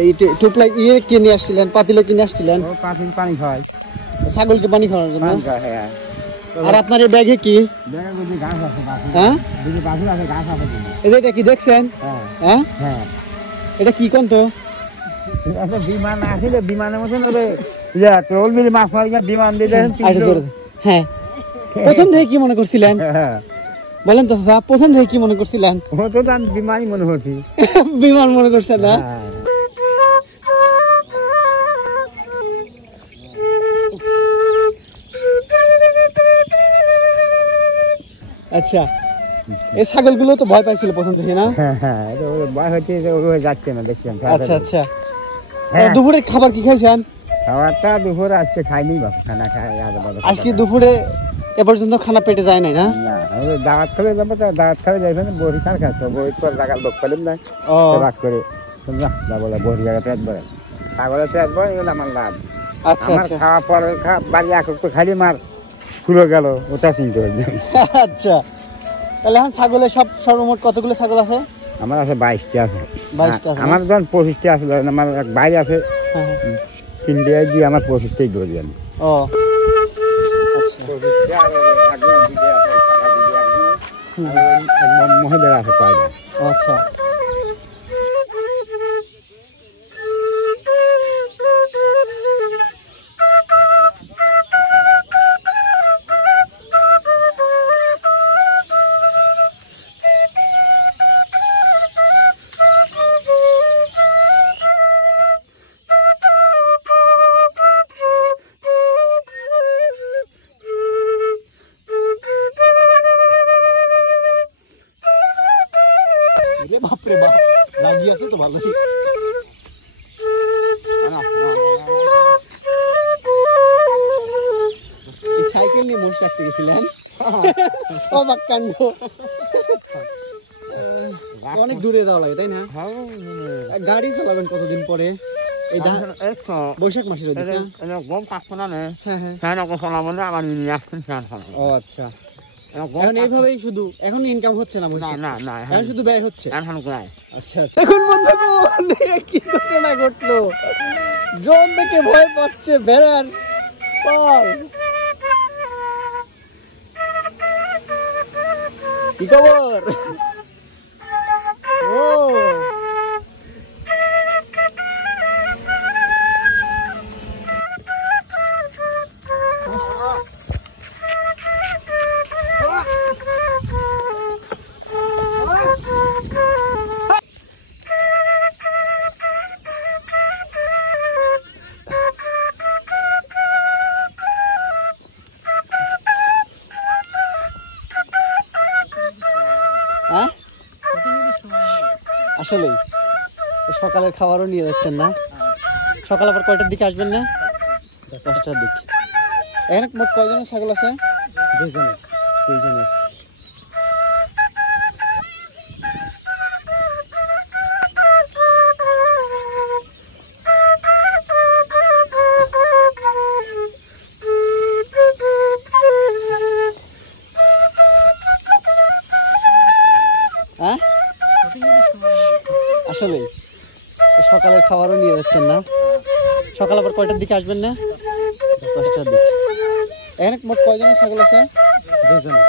এই টুপলা কিনে আসছিলেন, পাতিলে কিনে আসছিলেন? পাতিল পানি খায়, ছাগলকে পানি খাওয়ানোর জন্য। হ্যাঁ। আর আপনার এই ব্যাগে কি? ব্যাগের মধ্যে ঘাস আছে, হ্যাঁ বাছুর আছে, ঘাস আছে। এটা কি দেখছেন? হ্যাঁ হ্যাঁ, এটা কি কোন তো? একটা বিমান আসলে বিমানের মতন ট্রল মিলে মাছ মারি বিমান দিয়ে দেখেন। হ্যাঁ, প্রথম থেকে কি মনে করছিলেন বলেন তো চাচা? প্রথম থেকে কি মনে করছিলেন? আমি বিমানই মনে করছি। বিমান মনে করছেন না? আচ্ছা, এই ছাগলগুলো তো ভয় পাইছিল প্রথম থেকে না? হ্যাঁ, ভয় হচ্ছে, যাচ্ছে না, দেখছেন। আচ্ছা আচ্ছা, দুপুরে খাবার কি খাইছেন? খাবারটা দুপুরে আজকে খাইনি, খানা খাই আজকে দুপুরে এ পর্যন্ত খানা পেটে যায় নাই না? দাওয়াত করে যাবো, তো দাওয়াত করে যাইবেন বড়ি খার খাচ্ছ, বড়ি করে জায়গার লোক পেলেন না রাগ করে বলে বড়ি জায়গা পেট ভরে, ছাগলের পেট ভরে, এগুলো আমার লাভ। আচ্ছা আচ্ছা, খাওয়া পরে বাড়ি এক তো খালি মার খুলে গেল, ওটা চিন্তা করবে। আচ্ছা, তাহলে এখন ছাগলের সর্বমোট কতগুলো ছাগল আছে? আমার আছে 22টা আছে। 22টা? আমার যখন 25টা আছে, আমার এক ভাই আছে 3টায় দিয়ে আমার 25টাই ধরি আমি। ও মহিলার আছে কয়টা। আচ্ছা, বাপরে বাপ, লাগিয়ে আছে তো ভালোই। সাইকেল নিয়ে মোষ রাখতে গেছিলেন? অবাক কাণ্ড, অনেক দূরে যাওয়া লাগে তাই না? গাড়ি চালাবেন কতদিন পরে? এই বৈশাখ মাসের গম কাটছে না। হ্যাঁ হ্যাঁ, ও আচ্ছা, এখন এইভাবেই শুধু এখন ইনকাম হচ্ছে না? না, এখন শুধু ব্যয় হচ্ছে। আচ্ছা আচ্ছা, এখন বন্ধুগণ কি ঘটনা ঘটলো, ড্রোন দেখে ভয় পাচ্ছে ভেড়ার পাল। কি খবর? ও হ্যাঁ, আসলেই সকালের খাবারও নিয়ে যাচ্ছেন না? সকাল আবার কয়টার দিকে আসবেন না? 10টার দিকে। এখানে মোট কয়জনের ছাগল আছে? 2জনের। হ্যাঁ, আসলেই সকালের খাবারও নিয়ে যাচ্ছেন না? সকাল আবার কয়টার দিকে আসবেন না? 10টার দিকে। এখানে মোট কয়জনের ছাগল আছে? 2জনের।